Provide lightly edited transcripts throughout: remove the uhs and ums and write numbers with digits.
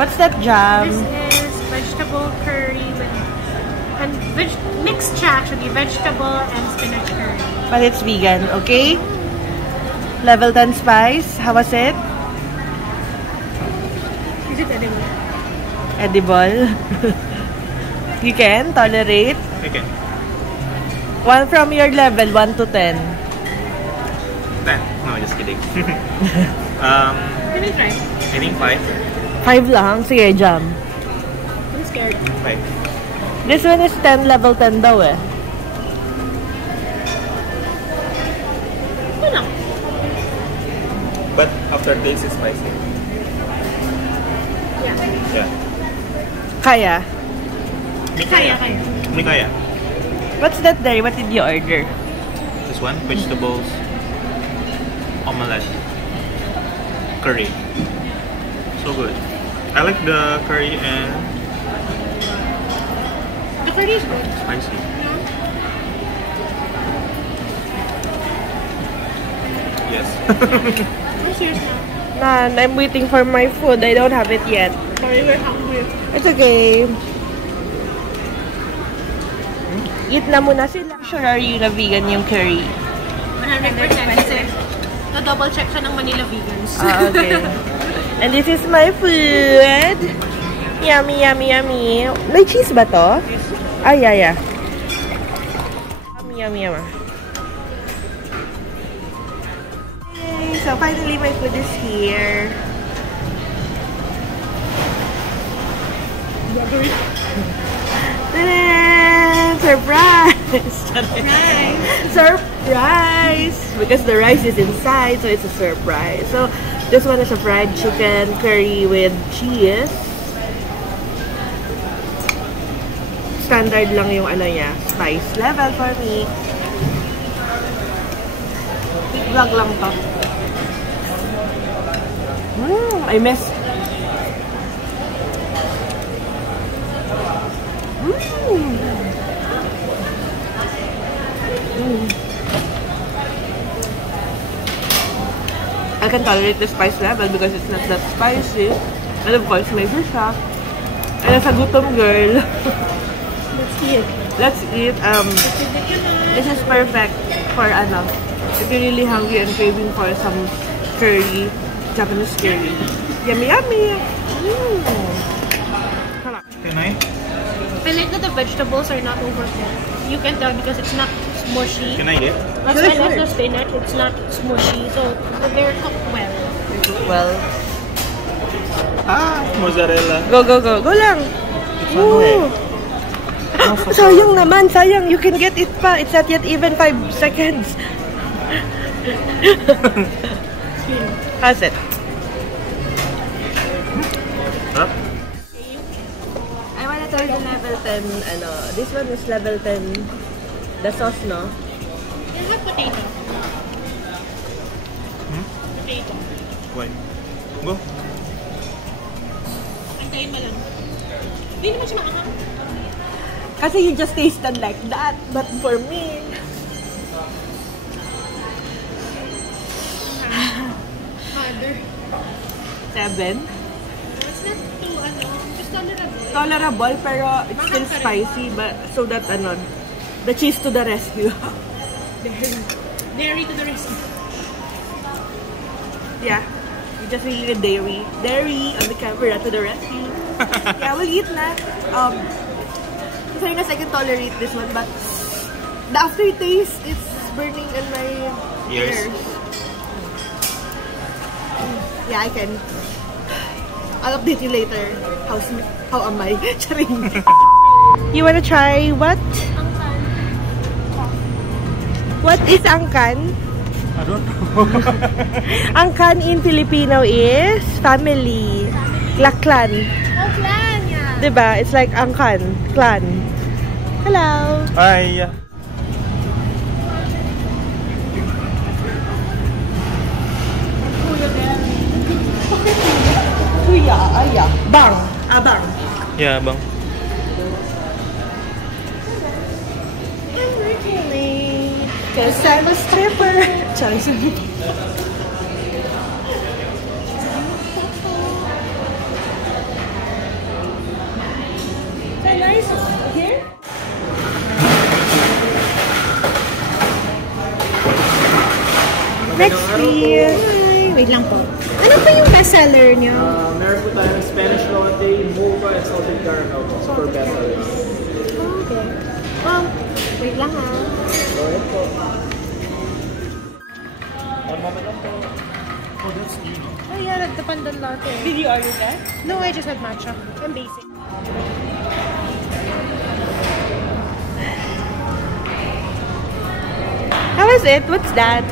What's that jam? This is vegetable curry with mixed cha actually, vegetable and spinach curry. But it's vegan, okay? Level 10 spice. How was it? Is it edible? Edible. You can tolerate? I can. One from your level, 1 to 10. 10. No, just kidding. Can I try? I think 5. 5 lang? Sige, jam. I'm scared. 5. This one is 10, level 10 daw eh. Ano? But after taste is spicy. Yeah. Yeah. Kaya? Kaya. May kaya. What's that there? What did you order? This one, vegetables, omelette, curry. So good. I like the curry and The curry is good. spicy. Yes. What's yours now? Man, I'm waiting for my food. I don't have it yet. Sorry, we're hungry. It's okay. Eat na muna sila. Sure are you na vegan yung curry? 100% kasi na-double check siya ng Manila Vegans. Ah, okay. And this is my food. Yummy, yummy, yummy. May cheese ba to? Ah, yeah. Yummy, yummy, yummy. Okay, so finally my food is here. Ta-da! Surprise! Surprise! Because the rice is inside, so it's a surprise. So this one is a fried chicken curry with cheese. Standard lang yung ano niya, spice level for me. Quick vlog lang to. I miss. I can tolerate the spice level because it's not that spicy. And of course, may siya. And as a gutom girl, Let's eat. let's eat. This is perfect for ano, if you're really hungry and craving for some curry, Japanese curry. Yummy, yummy! Can I? I like that the vegetables are not overcooked. You can tell because it's not smushy. Can I eat? As well as the spinach, it's not smushy. So they're cooked well. Well, Mozzarella. go, go, go. Go lang! It's one way. Sayang naman, sayang. You can get it pa. It's not yet even 5 seconds. How's it? Huh? I wanna try the level 10, ano, this one is level 10, the sauce, no? They have potato. Potato. Why? Go. Antayin mo lang. Hindi naman siya makakang. Kasi you just tasted like that, but for me... Mother. 7? It's not too, just tolerable. Tolerable, pero it's still spicy, but so that, ano, the cheese to the rescue. Dairy to the rescue. Yeah, you just really need dairy. Dairy on the camera to the rescue. Yeah, we'll eat na. Fairness, I can tolerate this one, but the aftertaste, it's burning in my ears. Yeah, I can. I'll update you later. How am I? Charing. You wanna try what? Angkan. What is angkan? I don't know. Angkan in Filipino is family. Clan. Oh, clan, yeah. Diba? It's like angkan. Clan. Hello. Hi. Kuya, aya. Bang. Abang. Yeah, bang. I'm really late. Cause I'm a stripper. Chance. nice. Here? Next, please. Ay, wait lang po. Ano po yung bestseller niyo? Meron po tayo ng Spanish latte, mocha, and salted caramel po. Super bestsellers. Okay. Wait lang ha. Go ahead po. One moment lang po. Oh, that's new. Oh yeah, the pandan latte. Did you order that? No, I just had matcha. I'm basic. How is it? What's that?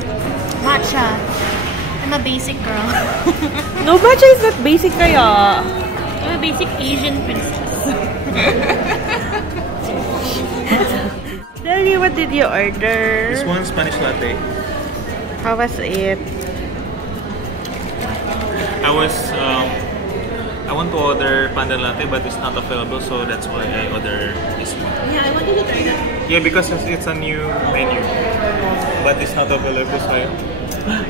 Matcha. I'm a basic girl. No, matcha is not basic kaya. I'm a basic Asian princess. Daddy, what did you order? This one Spanish latte. How was it? I want to order pandan latte, but it's not available, so that's why I order this one. Yeah, I wanted to try that. Yeah, because it's a new menu, but it's not available, so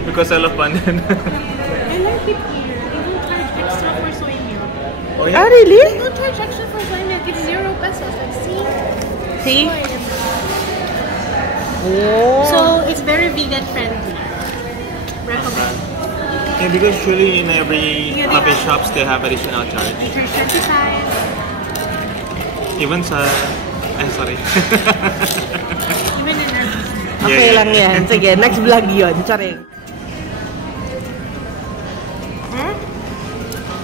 because I love pandan. I like it here. They don't charge extra for soy milk. Oh Ah, yeah. They really? don't charge extra for soy milk. It's 0 pesos. Like, see? See? Soy and- Oh. So, it's very vegan friendly. Recommend. Yeah, because usually in every Yeah, they coffee have- shops they have additional charge. Nature certified. Even sa... sorry. Even in our business. Okay Yeah. lang yan. Sige, next vlog yun. Charing.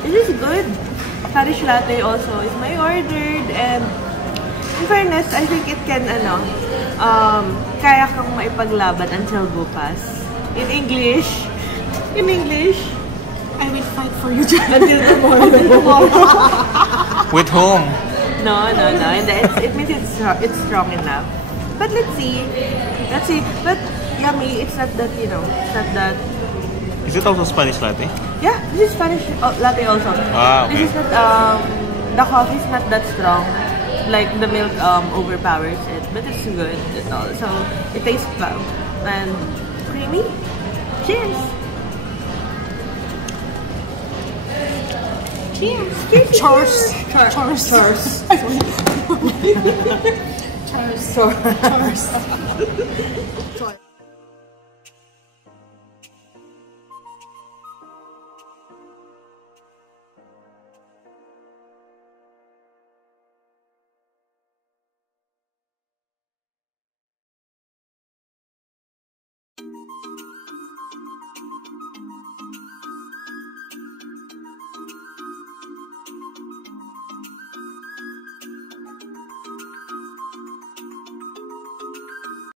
This is good. Spanish latte also is my ordered, and in fairness, I think it can, kaya kang maipaglaban until bukas. In English, I will fight for you, Jan. until tomorrow. With whom? No. And it means it's strong enough. But let's see. But yummy, it's not that, it's not that. Is it also Spanish latte? Yeah, this is Spanish latte also. Ah, okay. This is not, the coffee is not that strong. Like the milk overpowers it, but it's good at all. So it tastes plump and creamy. Cheers! Cheers. Chars.